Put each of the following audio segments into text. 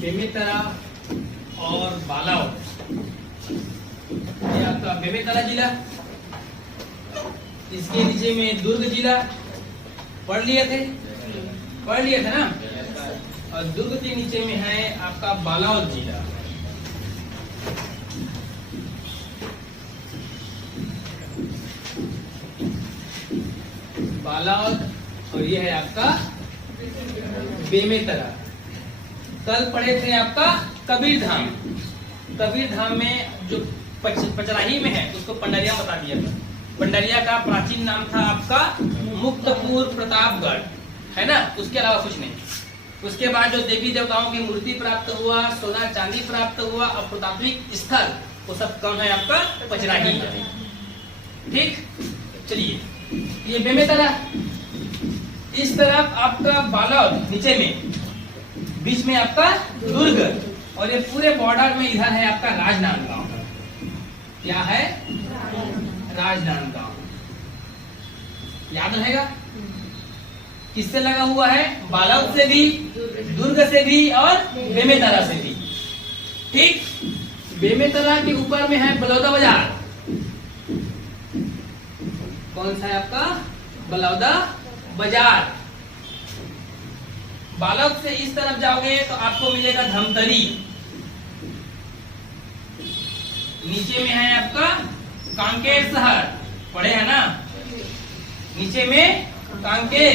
बेमेतरा और बालाओ। ये आपका बेमेतरा जिला, इसके नीचे में दुर्ग जिला। पढ़ लिए थे ना। और दुर्ग के नीचे में है आपका बालाओ जिला। बालाओ और ये है आपका बेमेतरा। कल पढ़े थे आपका कबीरधाम। कबीरधाम में जो पचराही में है उसको पंडरिया बता दिया था। पंडरिया का प्राचीन नाम था आपका मुक्तपुर प्रतापगढ़, है ना, उसके अलावा कुछ नहीं। उसके बाद जो देवी देवताओं की मूर्ति प्राप्त हुआ, सोना चांदी प्राप्त हुआ और प्रतापिक स्थल, वो सब कौन है आपका पचराही है। ठीक, चलिए ये बेमेतरा, इस तरफ आपका बालाओ नीचे में, बीच में आपका दुर्ग, और ये पूरे बॉर्डर में इधर है आपका राजनांदगांव। क्या है? राजनांदगांव। याद रहेगा किससे लगा हुआ है? बालाओ से भी, दुर्ग से भी और बेमेतरा से भी। ठीक, बेमेतरा के ऊपर में है बलौदा बाजार। कौन सा है आपका? बलौदा बाजार। बालाओ से इस तरफ जाओगे तो आपको मिलेगा धमतरी। नीचे में है आपका कांकेर शहर, पढ़े है ना, नीचे में कांकेर,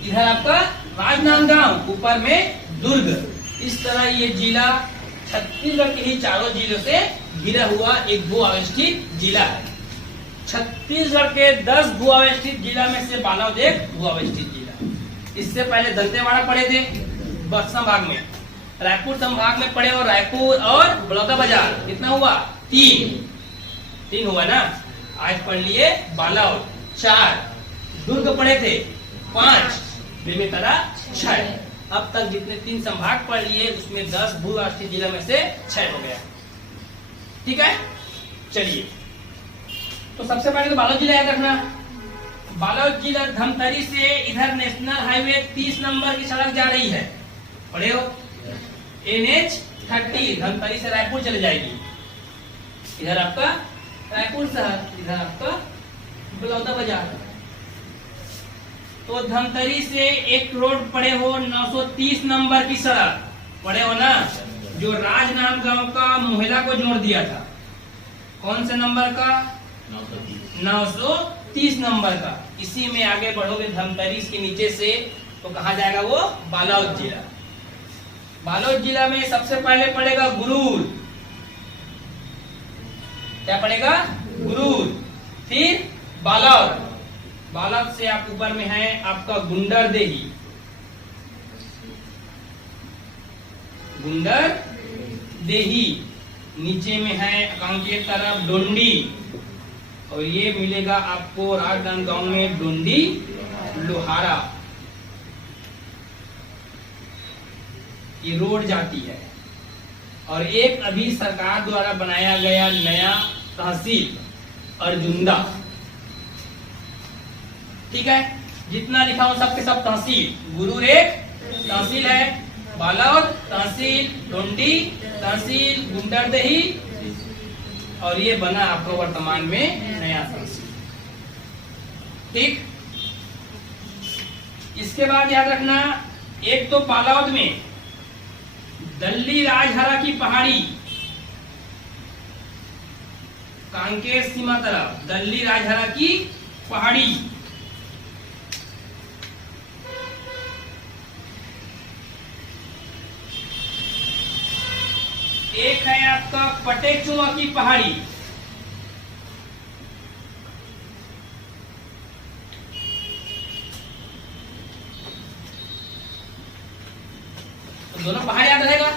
इधर आपका राजनांदगांव, ऊपर में दुर्ग। इस तरह ये जिला छत्तीसगढ़ के ही चारों जिलों से घिरा हुआ एक भू अवस्थित जिला है। छत्तीसगढ़ के 10 भू अवस्थित जिला में से बालाओ एक भू अवस्थित जिला। इससे पहले दंतेवाड़ा पढ़े थे बस्तर संभाग में, रायपुर संभाग में पढ़े, और रायपुर और बलौदा बाजार कितना हुआ? 3 हुआ ना। आज पढ़ लिए बालाओ 4, दुर्ग पढ़े थे 5, बेमेतरा 6। अब तक जितने 3 संभाग पढ़ लिए उसमें 10 भू अवस्थित जिला में से 6 हो गया। ठीक है, चलिए तो सबसे पहले तो बालाओ जिला याद रखना। बालाओ जिला धमतरी से इधर नेशनल हाईवे 30 नंबर की सड़क जा रही है, पढ़े हो? NH 30 धमतरी से रायपुर चले जाएगी। इधर आपका रायपुर शहर, इधर आपका बलौदा बाजार। तो धमतरी से एक रोड पढ़े हो 930 नंबर की सड़क, पढ़े हो ना, जो राजनांदगांव का मोहला को जोड़ दिया था। कौन से नंबर का? 930 नंबर का। इसी में आगे बढ़ोगे धमतरी के नीचे से तो कहा जाएगा वो बालाओ जिला। बालाओ जिला में सबसे पहले पड़ेगा गुरूर। क्या पड़ेगा? गुरूर। फिर बालाओ, बालाओ से आप ऊपर में है आपका गुंडरदेही, गुंडरदेही। नीचे में है कांकेर तरफ डोंडी, और ये मिलेगा आपको राजनांदगांव में डोंडी लोहारा। ये रोड जाती है। और एक अभी सरकार द्वारा बनाया गया नया तहसील अर्जुंदा। ठीक है, जितना लिखा हो सबके सब तहसील। गुरूर एक तहसील है, बालाओ तहसील, डोंडी तहसील, गुंडरदेही, और ये बना आपको वर्तमान में नया तहसील। ठीक, इसके बाद याद रखना, एक तो बालाओ में दल्ली राजहरा की पहाड़ी, कांकेर सीमा तरफ दल्ली राजहरा की पहाड़ी। एक है आपका पटेचुआ की पहाड़ी, तो दोनों पहाड़ी याद रहेगा,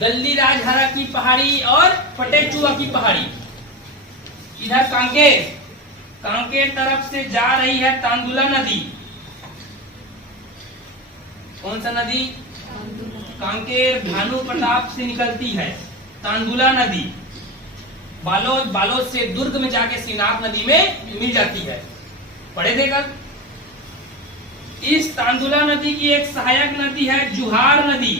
दल्ली राजहरा की पहाड़ी और पटेचुआ की पहाड़ी। इधर कांकेर, कांकेर तरफ से जा रही है तांदुला नदी। कौन सा नदी? कांकेर भानु प्रताप से निकलती है तांदुला नदी। बालोद, बालोद से दुर्ग में जाके सीनाब नदी में मिल जाती है, पढ़े थे कल। इस तांदुला नदी की एक सहायक नदी है जुहार नदी।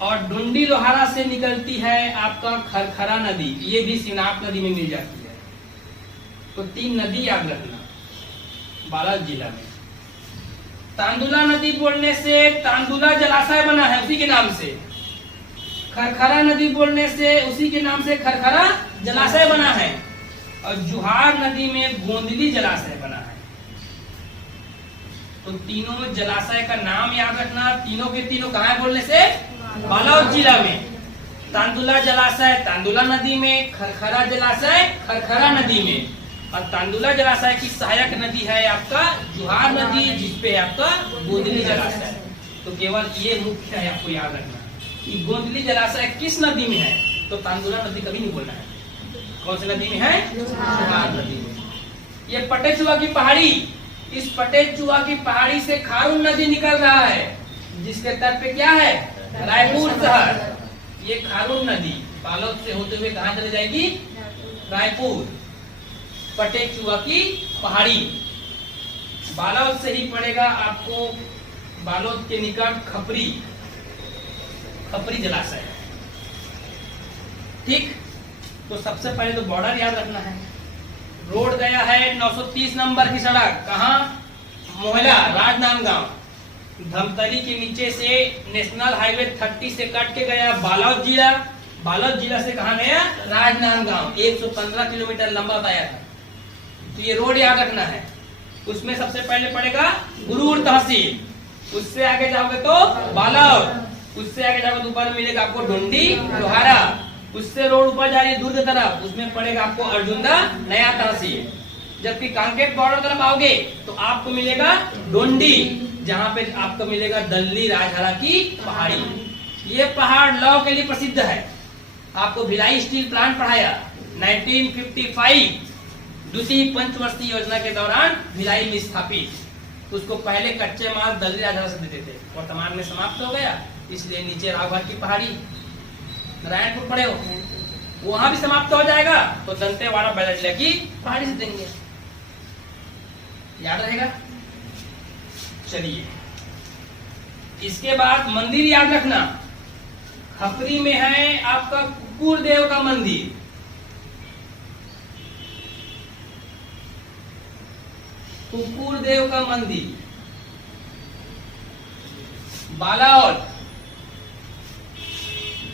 और डुंडी लोहारा से निकलती है आपका खरखरा नदी, ये भी सिनाप नदी में मिल जाती है। तो 3 नदी याद रखना बालाघाट जिला में। तांदुला नदी बोलने से तांदुला जलाशय बना है उसी के नाम से। खरखरा नदी बोलने से उसी के नाम से खरखरा जलाशय बना है। और जुहार नदी में गोंदली जलाशय बना है। तो तीनों जलाशय का नाम याद रखना। तीनों के तीनों कहाँ है बोलने से बालाघाट जिला में। तांदुला जलाशय तांदुला नदी में, खरखरा जलाशय खरखरा नदी में, और तांदुला जलाशय की सहायक नदी है आपका जुहार नदी, जिसपे आपका गोंदली जलाशय। तो केवल ये मुख्य है आपको याद रखना कि गोंदली जलाशय किस नदी में है। तो तांदुला नदी कभी नहीं बोलना है। कौन सी नदी में है? जुहार नदी में। ये पटेचुआ की पहाड़ी, इस पटेचुआ की पहाड़ी से खारून नदी निकल रहा है, जिसके तट पे क्या है? रायपुर शहर। ये खारून नदी बालोद से होते हुए कहाँ चली जाएगी? रायपुर। पटेचुआ की पहाड़ी बालोद से ही पड़ेगा आपको। बालोद के निकट खपरी जलाशय। ठीक, तो सबसे पहले तो बॉर्डर याद रखना है। रोड गया है 930 नंबर की सड़क, कहाँ? मोहला राजनांदगांव। धमतरी के नीचे से नेशनल हाईवे 30 से कट के गया बालोद जिला। बालोद जिला से कहाँ गया? राजनांदगांव। 115 किलोमीटर लंबा बताया था। तो ये रोड याद रखना है। उसमें सबसे पहले पड़ेगा गुरूर तहसील, उससे आगे जाओगे तो बालोद, उससे आगे जाओगे तो ऊपर मिलेगा आपको डुंडी लोहारा, उससे रोड ऊपर जा रही है दुर्ग तरफ, उसमें पड़ेगा आपको अर्जुंदा नया तहसील। जबकि कांकेर बॉर्डर तरफ आओगे तो आपको मिलेगा डोंडी, जहाँ पे आपको मिलेगा दल्ली राजहरा की पहाड़ी। ये पहाड़ लौ के लिए प्रसिद्ध है। आपको भिलाई स्टील प्लांट पढ़ाया 1955 द्वितीय पंचवर्षीय योजना के दौरान भिलाई में स्थापित। उसको पहले कच्चे माल दल्ली राजहरा से देते थे, वर्तमान में समाप्त हो गया, इसलिए नीचे राघवघाट की पहाड़ी नारायणपुर पड़े हो, वहां भी समाप्त हो जाएगा, तो दंतेवाड़ा बैला जिला की पहाड़ी से देंगे। याद रहेगा? चलिए, इसके बाद मंदिर याद रखना। खपरी में है आपका कुकुर देव का मंदिर। कुकुर देव का मंदिर।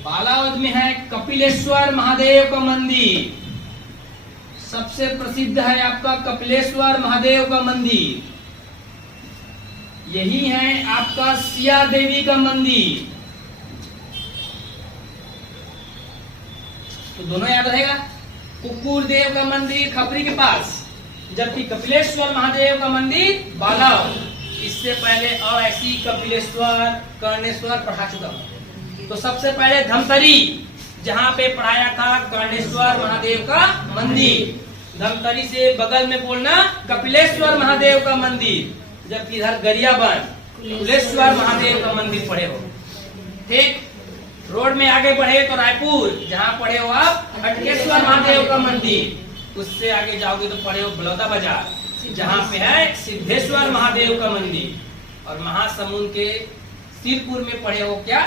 बालावद में है कपिलेश्वर महादेव का मंदिर। सबसे प्रसिद्ध है आपका कपिलेश्वर महादेव का मंदिर। यही है आपका सिया देवी का मंदिर। तो दोनों याद रहेगा। कुकुर देव का मंदिर खपरी के पास, जबकि कपिलेश्वर महादेव का मंदिर बालावद। इससे पहले और ऐसी कपिलेश्वर कर्णेश्वर पढ़ा चुका हूं। तो सबसे पहले धमतरी, जहाँ पे पढ़ाया था कर्णेश्वर महादेव का मंदिर। धमतरी से बगल में बोलना कपिलेश्वर महादेव का मंदिर, जबकि इधर गरियाबंद कुलेश्वर महादेव का मंदिर पढ़े हो। ठीक, रोड में आगे बढ़े तो रायपुर, जहाँ पढ़े हो आप हटकेश्वर महादेव का मंदिर। उससे आगे जाओगे तो पढ़े हो बलौदा बाजार, जहाँ पे है सिद्धेश्वर महादेव का मंदिर। और महासमुंद के सिरपुर में पढ़े हो क्या?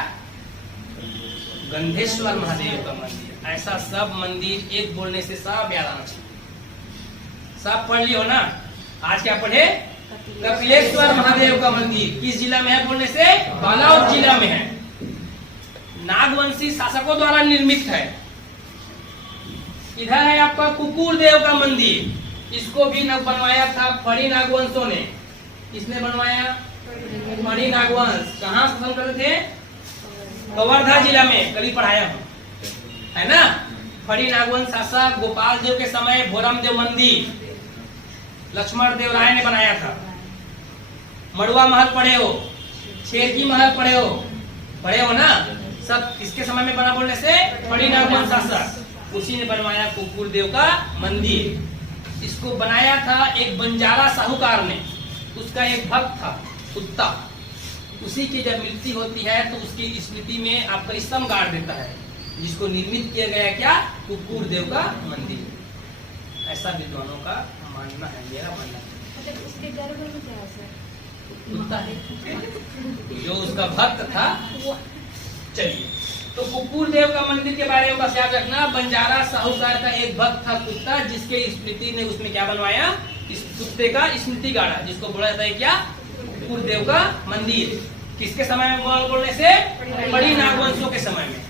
गंधेश्वर महादेव का मंदिर। ऐसा सब मंदिर एक बोलने से सब याद आना चाहिए। सब पढ़ लियो ना। आज क्या पढ़े? कपिलेश्वर महादेव का मंदिर। किस जिला में है बोलने से? बालाघाट जिला में है। नागवंशी शासकों द्वारा निर्मित है। इधर है आपका कुकुर देव का मंदिर। इसको भी बनवाया था फड़ी नागवंशों ने। किसने बनवाया? फड़ी नागवंश। कहाँ शासन करते थे? कवर्धा जिला में। कभी पढ़ाया हूँ, है ना। फड़ी नागवंश शासक गोपाल देव के समय भोरम देव मंदिर लक्ष्मण देव राय ने बनाया था। मड़ुआ महल पढ़े हो, शेरकी महल पढ़े हो ना। सब इसके समय में बना बोलने से फड़ी नागवंश शासक, उसी ने बनवाया कुकुर देव का मंदिर। इसको बनाया था एक बंजारा साहूकार ने। उसका एक भक्त था कुत्ता। उसी की जब मृत्यु होती है तो उसकी स्मृति में आपका स्तंभ गाड़ देता है, जिसको निर्मित किया गया क्या? कुकुर देव का मंदिर। ऐसा विद्वानों का मानना है, मेरा मानना है। उसके गर्भ में क्या है? कुत्ता है जो उसका भक्त था। चलिए, तो कुकुर देव का मंदिर के बारे में बस याद रखना, बंजारा साहूकार का एक भक्त था कुत्ता, जिसके स्मृति ने उसमें क्या बनवाया, इस कुत्ते का स्मृति गाड़ा, जिसको बोला जाता है क्या, कुकुर देव का मंदिर। किसके समय में बोलने से, बड़ी नागवंशों के समय में।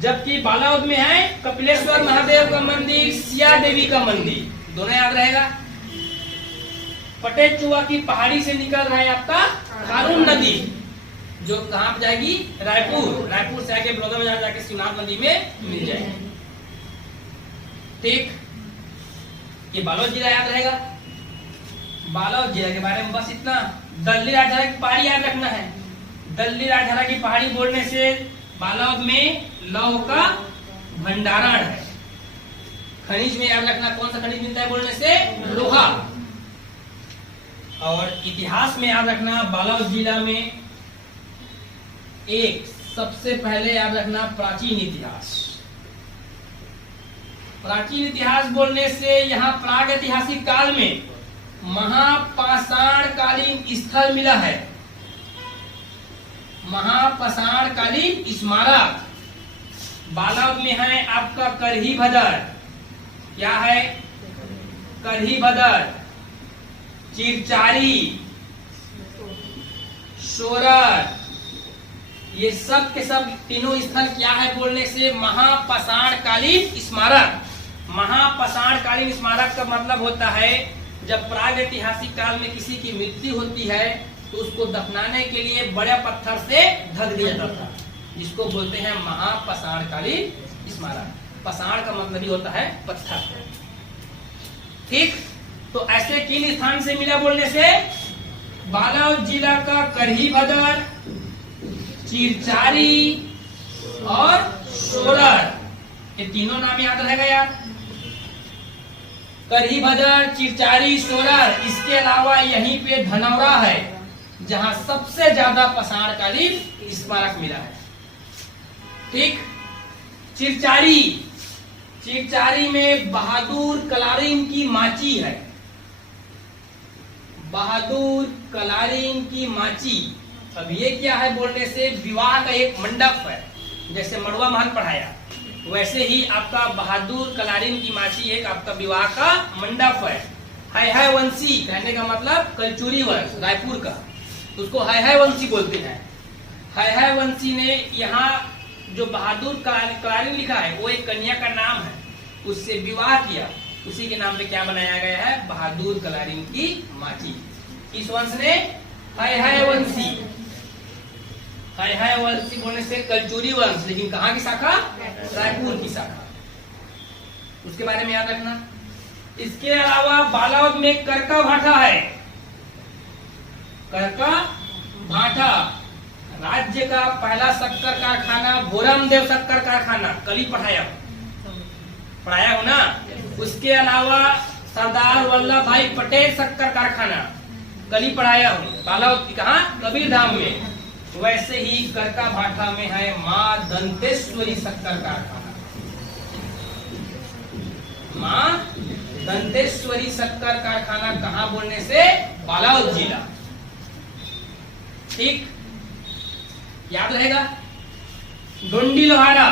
जबकि बालावद में है कपिलेश्वर महादेव का मंदिर, सिया देवी का मंदिर, दोनों याद रहेगा। पटेचुआ की पहाड़ी से निकल रहा है आपका खारून नदी, जो कहां पे जाएगी, रायपुर, रायपुर से आगे बड़ौदा में जाके शिवनाथ नदी में मिल जाएगी। ठीक, ये बालावद जिला याद रहेगा। बालावद जिला के बारे में बस इतना। दल्ली राजधारा की पहाड़ी याद रखना है। दल्ली राजधारा की पहाड़ी बोलने से बालावद में लौह का भंडारण है। खनिज में याद रखना, कौन सा खनिज मिलता है बोलने से, लोहा। और इतिहास में याद रखना, बालावद जिला में एक सबसे पहले याद रखना प्राचीन इतिहास। प्राचीन इतिहास बोलने से यहाँ प्राग ऐतिहासिक काल में महापाषाण कालीन स्थल मिला है, महापाषाण कालीन स्मारक। बालावद में है आपका करही भदर, क्या है, करही भदर, चिरचारी, सोरर, ये सब के सब तीनों स्थल क्या है बोलने से, महापाषाण कालीन स्मारक। महापाषाण कालीन स्मारक का मतलब होता है जब प्राग ऐतिहासिक काल में किसी की मृत्यु होती है तो उसको दफनाने के लिए बड़े पत्थर से ढक दिया जाता था, जिसको बोलते हैं महापाषाण कालीन स्मारक। पाषाण का मतलब ही होता है पत्थर। ठीक, तो ऐसे किन स्थान से मिला बोलने से, बालावद जिला का करही भदर, चिरचारी और सोरर, ये तीनों नाम याद रहेगा यार। करही भदर, चिरचारी, सोरर। इसके अलावा यहीं पे धनौरा है जहां सबसे ज्यादा पाषाण कालीन स्मारक मिला है। ठीक, चिरचारी, चिरचारी में बहादुर कलारिन की माची है, बहादुर कलारिन की माची। अब ये क्या है बोलने से, विवाह का एक मंडप है, जैसे मड़वा महल पढ़ाया वैसे ही आपका बहादुर कलारिन की माची एक आपका विवाह का मंडप है। हाय वंशी कहने का मतलब कलचुरी वंश रायपुर का, उसको हाय वंशी बोलते हैं। हाय वंशी ने यहाँ जो बहादुर कलारिन लिखा है वो एक कन्या का नाम है, उससे विवाह किया, उसी के नाम पे क्या बनाया गया है, बहादुर कलारिन की माची। इस वंश ने हाय वंशी, हाय वंशी बोलने से कलचुरी वंश, लेकिन कहाँ की शाखा, रायपुर की शाखा, उसके बारे में याद रखना। इसके अलावा बालावद में करका भाटा है, करका भाटा राज्य का पहला शक्कर कारखाना, भोरमदेव शक्कर कारखाना, कल ही पढ़ाया हो ना। उसके अलावा सरदार वल्लभ भाई पटेल शक्कर कारखाना, कल ही पढ़ाया हो, बालावद की कहा, कबीर धाम में। वैसे ही करका भाटा में है माँ दंतेश्वरी शक्कर कारखाना, माँ दंतेश्वरी शक्कर कारखाना कहाँ बोलने से, बालावद जिला। ठीक, याद रहेगा। डोंडी लोहारा,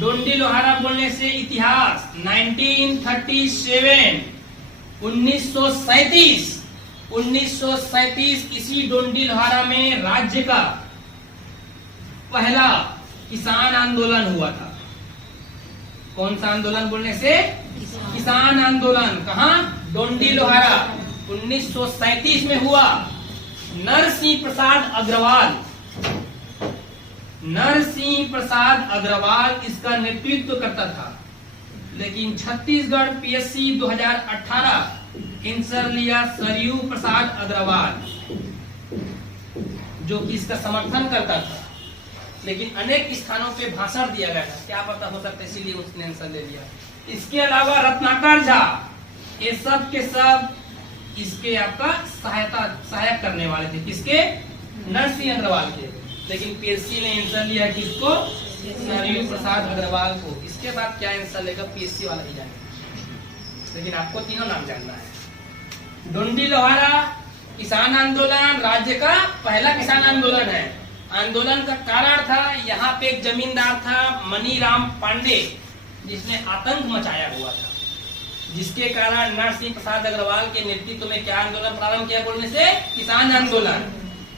डोंडी लोहारा बोलने से इतिहास 1937, 1937 इसी डोंडी लोहारा में राज्य का पहला किसान आंदोलन हुआ था। कौन सा आंदोलन बोलने से, किसान आंदोलन, कहाँ, डोंडी लोहारा, 1937 में हुआ। नरसिंह प्रसाद अग्रवाल, नरसिंह प्रसाद अग्रवाल इसका नेतृत्व करता था, लेकिन छत्तीसगढ़ पीएससी 2018 आंसर लिया सरयू प्रसाद अग्रवाल, जो कि इसका समर्थन करता था, लेकिन अनेक स्थानों पे भाषण दिया गया था, क्या पता हो सकता है इसीलिए उसने आंसर ले लिया। इसके अलावा रत्नाकर झा, ये सब के सब इसके आपका सहायक करने वाले थे, किसके, नरसिंह अग्रवाल के, लेकिन पीएससी ने आंसर लिया किसको, सरयू प्रसाद अग्रवाल को। इसके बाद क्या आंसर लेगा पीएससी वाला ही जानेगा, लेकिन आपको तीनों नाम जानना है। डोंडी लोहारा किसान आंदोलन राज्य का पहला किसान आंदोलन है, आंदोलन का कारण था, यहाँ पे एक जमींदार था मनीराम पांडे, जिसने आतंक मचाया हुआ था, जिसके कारण नरसिंह प्रसाद अग्रवाल के नेतृत्व में क्या आंदोलन प्रारंभ किया बोलने से किसान आंदोलन।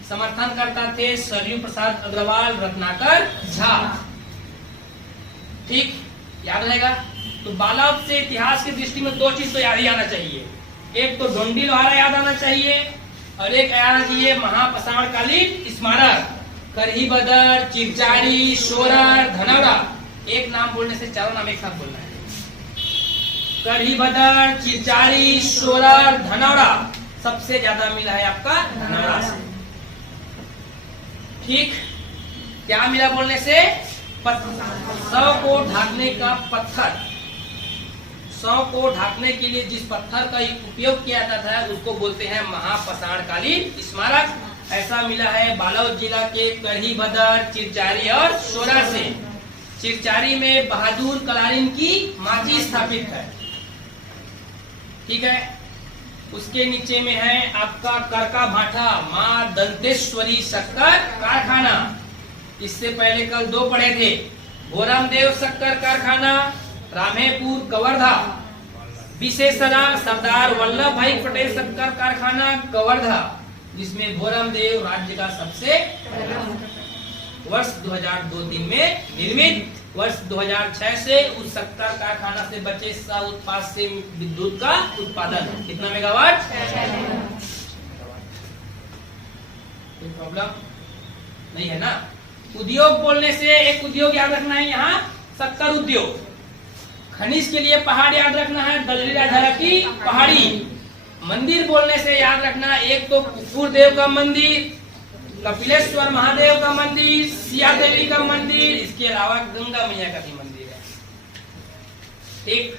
समर्थन करता थे सरयू प्रसाद अग्रवाल, रत्नाकर झा। ठीक, याद रहेगा। तो बालावत से इतिहास की दृष्टि में दो चीज तो याद ही आना चाहिए, एक तो डोंडी लोहारा याद आना चाहिए और एक याद आना चाहिए महापाषाणकालीन स्मारक, करही बदर, चिरचारी, शोरर, धनौरा। एक नाम बोलने से चारों नाम एक साथ बोलना है। करही बदर, चिरचारी, शोरर, धनौरा, सबसे ज्यादा मिला है आपका धनौरा से। ठीक, क्या मिला बोलने से? शव को ढाकने का पत्थर। शव को ढाकने के लिए जिस पत्थर का उपयोग किया जाता है उसको बोलते हैं महापाषाणकालीन स्मारक। ऐसा मिला है बालावत जिला के करही बदर, चिरचारी और शोरा से। चिरचारी में बहादुर कलारिन की माची स्थापित है। ठीक है, उसके नीचे में है आपका करका भाटा मां दंतेश्वरी शक्कर कारखाना। इससे पहले कल दो पढ़े थे, भोरामदेव शक्कर कारखाना, रामेपुर कवर्धा। विशेषणा सरदार वल्लभ भाई पटेल शक्कर कारखाना कवर्धा, जिसमें भोरामदेव राज्य का सबसे वर्ष 2002-3 में निर्मित। वर्ष 2006 से उस शक्कर कारखाना से बचे सह उत्पाद से विद्युत का उत्पादन कितना मेगावाट? कोई प्रॉब्लम नहीं है ना। उद्योग बोलने से एक उद्योग याद रखना है, यहाँ शक्कर उद्योग। खनिज के लिए पहाड़ याद रखना है, दलरी राजा की पहाड़ी। मंदिर बोलने से याद रखना, एक तो कुकुर देव का मंदिर, कपिलेश्वर महादेव का मंदिर, सिया देवी का मंदिर, इसके अलावा गंगा मैया का भी मंदिर है। ठीक,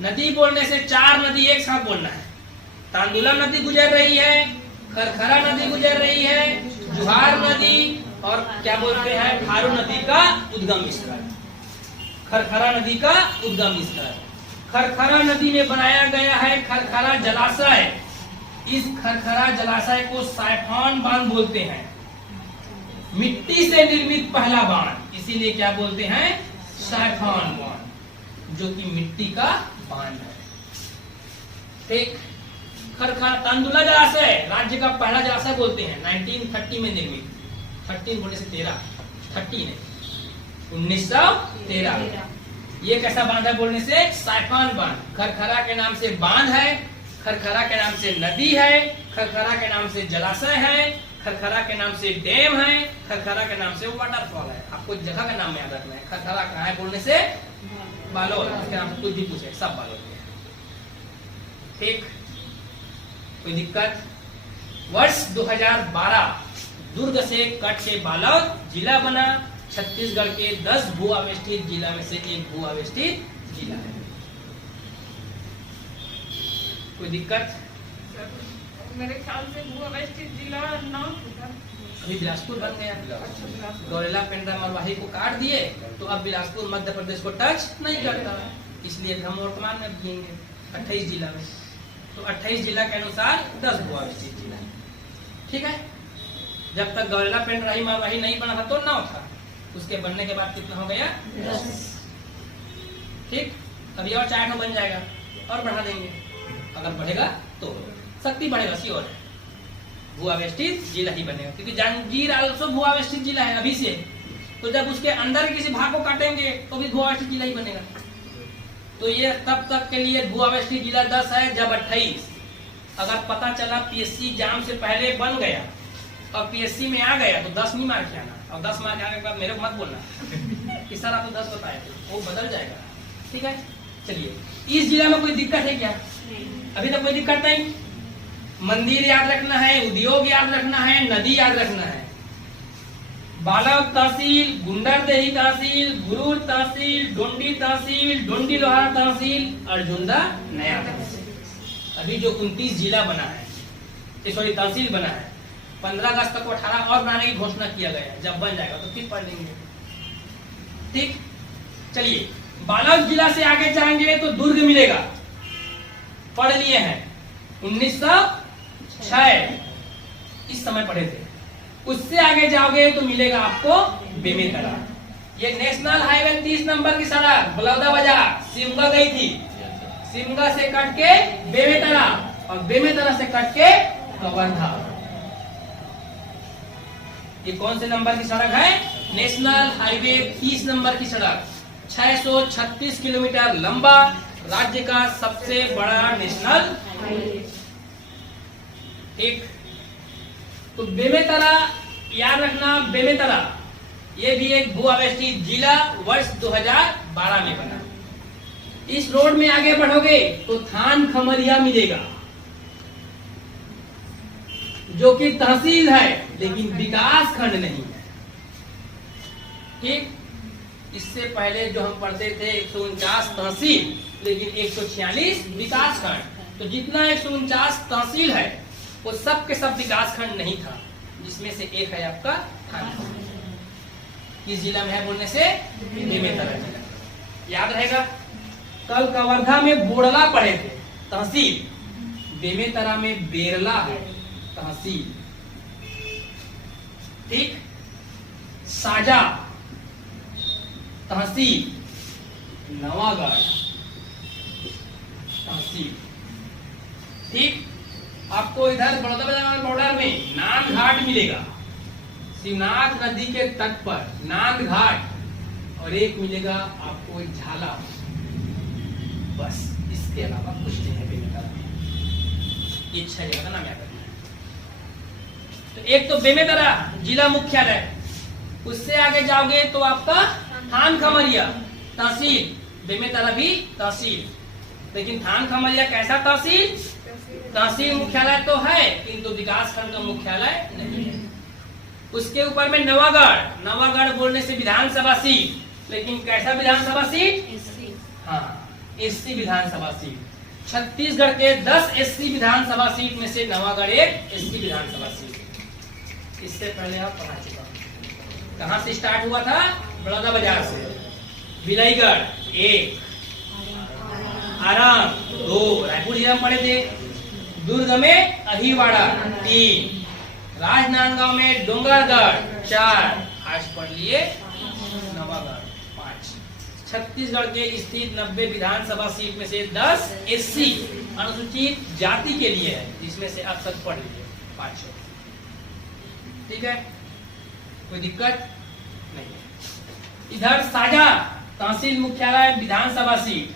नदी बोलने से चार नदी एक साथ बोलना है। तांदुला नदी गुजर रही है, खरखरा नदी गुजर रही है, जुहार नदी और क्या बोलते हैं खारू नदी का उद्गम स्थल। खरखरा नदी का उद्गम स्थल, खरखरा नदी में बनाया गया है खरखरा जलाशय। इस खरखरा जलाशय को साइफान बांध बोलते हैं, मिट्टी से निर्मित पहला बांध, इसीलिए क्या बोलते हैं? साइफान बांध, जो कि मिट्टी का बांध है। ठीक, खरखरा तांदुला जलाशय राज्य का पहला जलाशय बोलते हैं, 1930 में निर्मित। 13 बोलने से 13, 30 नहीं, 1913। ये कैसा बांध है बोलने से? साइफान बांध। खरखरा के नाम से बांध है, खरखरा के नाम से नदी है, खरखरा के नाम से जलाशय है, खरखरा के नाम से डैम है, खरखरा के नाम से वाटरफॉल है। आपको जगह का नाम याद रखना है। खरखरा कहाँ है बोलने से? बालोद। इसके नाम से कुछ भी पूछे, सब बालोद है। ठीक, कोई दिक्कत? वर्ष 2012 दुर्ग से कट के बालोद जिला बना। छत्तीसगढ़ के 10 भू अवस्थित जिला में से एक भू अवस्थित जिला है। कोई दिक्कत? मेरे ख्याल से भू अवस्थित जिला नाम अभी बिलासपुर बन गया। गौरेला पेंड्रा मरवाही को काट दिए तो अब बिलासपुर मध्य प्रदेश को टच नहीं करता, इसलिए हम वर्तमान में दिएंगे 28 जिला में। तो 28 जिला के अनुसार 10 भू अवस्थित जिला है। ठीक है, जब तक गौरेला पेंड्रा मरवाही नहीं बना था तो 9 था, उसके बनने के बाद कितना हो गया? 10। ठीक, अभी और 4 बन जाएगा और बढ़ा देंगे। अगर बढ़ेगा तो शक्ति बढ़ेगा, श्योर है। भू अवस्थित जिला ही बनेगा, क्योंकि जांजगीर आल्सो भू अवस्थित जिला है अभी से। तो जब उसके अंदर किसी भाग को काटेंगे तो भी भू अवस्थित जिला ही बनेगा। तो ये तब तक के लिए भू अवस्थित जिला 10 है जब 28 अगर पता चला पीएससी एग्जाम से पहले बन गया और पीएससी में आ गया तो 10 नहीं मार के आना, और 10 मार के आने के बाद मेरे को मत बोलना कि सर आपको 10 बताए थे, वो बदल जाएगा। ठीक है, चलिए, इस जिला में कोई दिक्कत है क्या? अभी तक कोई दिक्कत नहीं। मंदिर याद रखना है, उद्योग याद रखना है, नदी याद रखना है। बालावत तहसील, गुंडरदेही तहसील, गुरूर तहसील, डोंडी तहसील, डोंडी लोहारा तहसील, अर्जुंदा नया तहसील। अभी जो 29 जिला बना है, सॉरी तहसील बना है, 15 अगस्त तक 18 और बनाने की घोषणा किया गया है। जब बन जाएगा तो फिर पढ़ लेंगे। ठीक, चलिए, बालावत जिला से आगे जाएंगे तो दुर्ग मिलेगा, पढ़ लिए हैं 1906 इस समय पढ़े थे। उससे आगे जाओगे तो मिलेगा आपको बेमेतरा। ये नेशनल हाईवे 30 नंबर की सड़क बलौदा बाजार सिमगा गई थी, सिमगा से कट के बेमेतरा और बेमेतरा से कट के कवर्धा। ये कौन से नंबर की सड़क है? नेशनल हाईवे 30 नंबर की सड़क, 636 किलोमीटर लंबा, राज्य का सबसे बड़ा नेशनल हाईवे। ठीक, तो बेमेतरा याद रखना, बेमेतरा ये भी एक भू अवस्थित जिला वर्ष 2012 में बना। इस रोड में आगे बढ़ोगे तो थान खमरिया मिलेगा, जो कि तहसील है लेकिन विकास खंड नहीं है। ठीक, इससे पहले जो हम पढ़ते थे 149 तहसील लेकिन 146 विकास खंड। तो जितना 149 तहसील है वो सब के सब विकास खंड नहीं था, जिसमें से एक है आपका थान। किस जिला में है बोलने से? बेमेतरा जिला। याद रहेगा, कल कवर्धा में बोड़ला पढ़े थे तहसील, बेमेतरा में बेरला है तहसील। ठीक, साजा तहसील, नवागढ़ तहसील। ठीक, आपको इधर बड़ौदा बाजार बॉर्डर में नांद घाट मिलेगा, शिवनाथ नदी के तट पर नांद घाट, और एक मिलेगा आपको झाला। बस इसके अलावा कुछ नहीं है बेमेतरा में। ये 6 जगह का नाम याद रखना है। तो एक तो बेमेतरा जिला मुख्यालय, उससे आगे जाओगे तो आपका थान खमरिया तहसील, बेमेतरा भी तहसील। लेकिन थान खमरिया कैसा तहसील? तहसील मुख्यालय तो है किंतु विकास खंड का मुख्यालय नहीं है। उसके ऊपर में नवागढ़, नवागढ़ बोलने से विधानसभा सीट, लेकिन कैसा विधानसभा सीट? हाँ, एससी विधानसभा सीट। छत्तीसगढ़ के 10 एससी विधानसभा सीट में से नवागढ़ एक एससी विधानसभा सीट। इससे पहले आप पढ़ा चुका। कहां से स्टार्ट हुआ था? बलौदा बाजार से। विलईगढ़ 1, आराम 2, रायपुर जिला में पढ़े थे। दुर्ग में अहिवाड़ा 3, राजनांदगांव में डोंगरगढ़ 4, आज पढ़ लिए नवागढ़ 5। छत्तीसगढ़ के स्थित 90 विधानसभा सीट में से 10 एससी अनुसूचित जाति के लिए है, जिसमें से आप सब पढ़ लीजिए 5। ठीक है, कोई दिक्कत नहीं है। इधर साजा तहसील मुख्यालय विधानसभा सीट,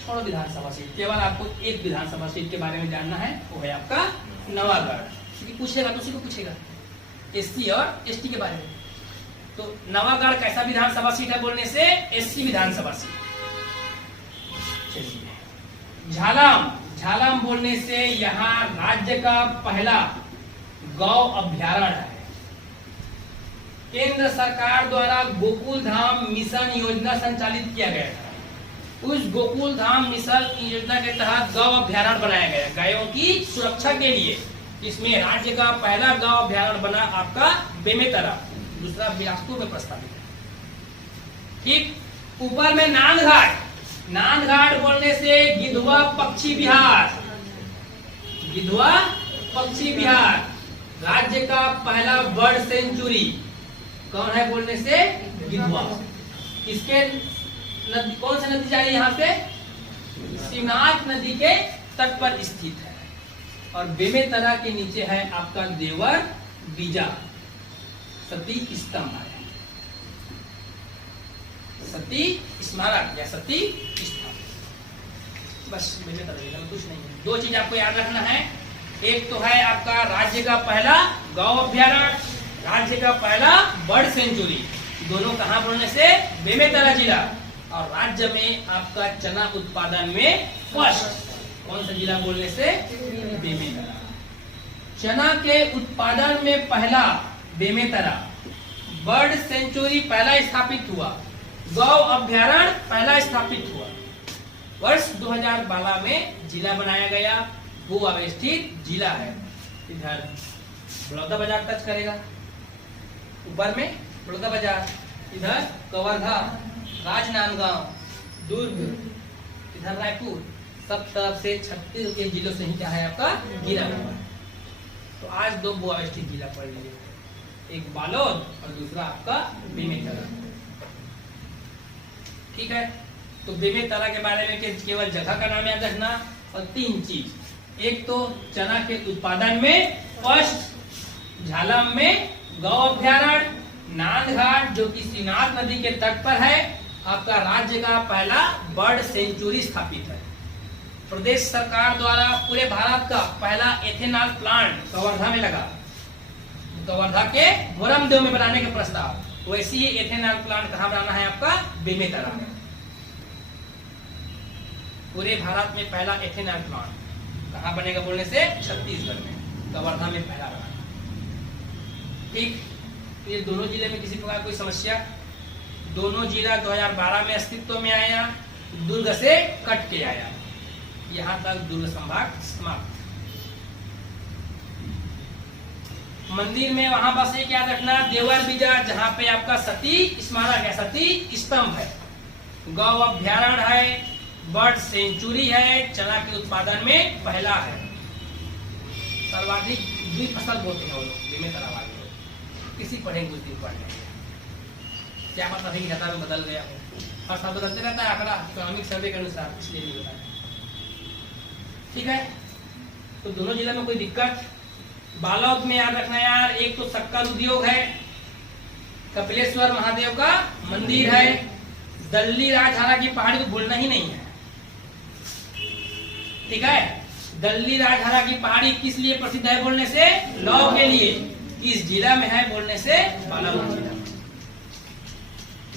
छोड़ो विधानसभा सीट, केवल आपको एक विधानसभा सीट के बारे में जानना है, वो है आपका नवागढ़। पूछेगा तो उसी को पूछेगा एससी और एसटी के बारे में। तो नवागढ़ कैसा विधानसभा सीट है बोलने से? एससी विधानसभा सीट। चलिए, झालाम, झालाम बोलने से यहाँ राज्य का पहला गौ अभ्यारण्य है। केंद्र सरकार द्वारा गोकुल धाम मिशन योजना संचालित किया गया था। उस गोकुल धाम मिशन योजना के तहत गौ अभ्यारण्य बनाया गया गायों की सुरक्षा के लिए। इसमें राज्य का पहला गौ अभ्यारण्य बना आपका बेमेतरा, दूसरा बिलासपुर में प्रस्तावित है। ठीक, ऊपर में नांद घाट, नांद घाट बोलने से गिधवा पक्षी विहार, गिधवा पक्षी विहार राज्य का पहला बर्ड सेंचुरी कौन है बोलने से? गिधवा। इसके नदी, कौन सी नदी जा रही है यहाँ से? शिवनाथ नदी के तट पर स्थित है। और बेमेतरा के नीचे है आपका देवर बीजा, सती स्तंभ है, सती स्मारक या सती स्तंभ। बस बेमेतरा में कुछ नहीं है। 2 चीज आपको याद रखना है, एक तो है आपका राज्य का पहला गौ अभ्यारण्य, राज्य का पहला बर्ड सेंचुरी, दोनों कहां बोलने से? बेमेतरा जिला। और राज्य में आपका चना उत्पादन में फर्स्ट, कौन सा जिला बोलने से? बेमेतरा। चना के उत्पादन में पहला बेमेतरा, बर्ड सेंचुरी पहला स्थापित हुआ, गौ अभ्यारण्य पहला स्थापित हुआ। वर्ष 2012 में जिला बनाया गया, भू अवस्थित जिला है। इधर बलौदा बाजार टच करेगा, ऊपर में बलौदा बाजार, इधर कवर्धा, राजनांदगांव, दुर्ग, इधर रायपुर, सब तरफ से 36 के जिलों से ही क्या है आपका घिरा हुआ है। तो आज 2 भू अवस्थित जिला पढ़ लीजिए। एक बालोद और दूसरा आपका बेमेतरा। ठीक है, तो बेमेतरा के बारे में केवल जगह का नाम याद रखना और 3 चीज, एक तो चना के उत्पादन में फर्स्ट, झालम में गौ अभ्यारण्य, नांदघाट जो कि श्रीनाथ नदी के तट पर है, आपका राज्य का पहला बर्ड सेंचुरी स्थापित है। प्रदेश सरकार द्वारा पूरे भारत का पहला एथेनॉल प्लांट कवर्धा में लगा, कवर्धा के धोरमदेव में बनाने का प्रस्ताव, वैसे ही एथेनॉल प्लांट कहाँ बनाना है आपका बेमेतरा में। पूरे भारत में पहला एथेनॉल प्लांट कहाँ बनेगा बोलने से छत्तीसगढ़ में, कवर्धा में पहला बना। ठीक, ये दोनों जिले में किसी प्रकार कोई समस्या, दोनों जिला 2012 में अस्तित्व में आया, दुर्ग से कट के आया, यहाँ तक दुर्ग संभाग समाप्त। मंदिर में वहां बस एक याद रखना, देवर बीजा जहाँ पे आपका सती स्मारक है, सती स्तंभ है, गौ अभ्यारण्य है, बर्ड सेंचुरी है, चना के उत्पादन में पहला है, सर्वाधिक द्विफसल बोलते हैं वो लोग बेमेतरा वाले लोग, किसी पढ़ेंगे कुछ दिन पढ़ने, क्या पता है कि खाता में बदल गया हो, हर साल बदलते रहता है आंकड़ा इकोनॉमिक सर्वे के अनुसार, इसलिए नहीं बताया। ठीक है, तो दोनों जिले में कोई दिक्कत। बालोद में याद रखना यार, एक तो शक्कर उद्योग है, कपिलेश्वर महादेव का मंदिर है, दल्ली राजहारा की पहाड़ी को भूलना ही नहीं है। ठीक है, दल्ली राजहारा की पहाड़ी किस लिए प्रसिद्ध है बोलने से, लौ के लिए, किस जिला में है बोलने से बालाघाट जिला।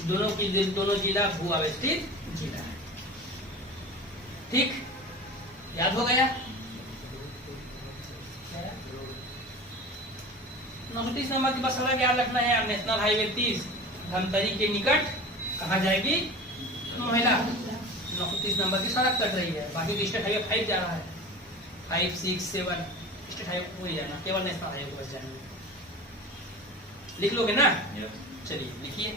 दोनों जिला भू अवस्थित जिला है। ठीक, याद हो गया। 29 नंबर की बस सड़क याद रखना है, नेशनल हाईवे 30 धमतरी के निकट कहाँ जाएगी, महिला। 29 नंबर की सड़क कट रही है, बाकी तो स्टेट हाईवे 5 जा रहा है, 5, 6, 7 स्टेट हाईवे को ही जाना, केवल नेशनल हाईवे को बस जाएंगे। लिख लोगे ना? चलिए लिखिए।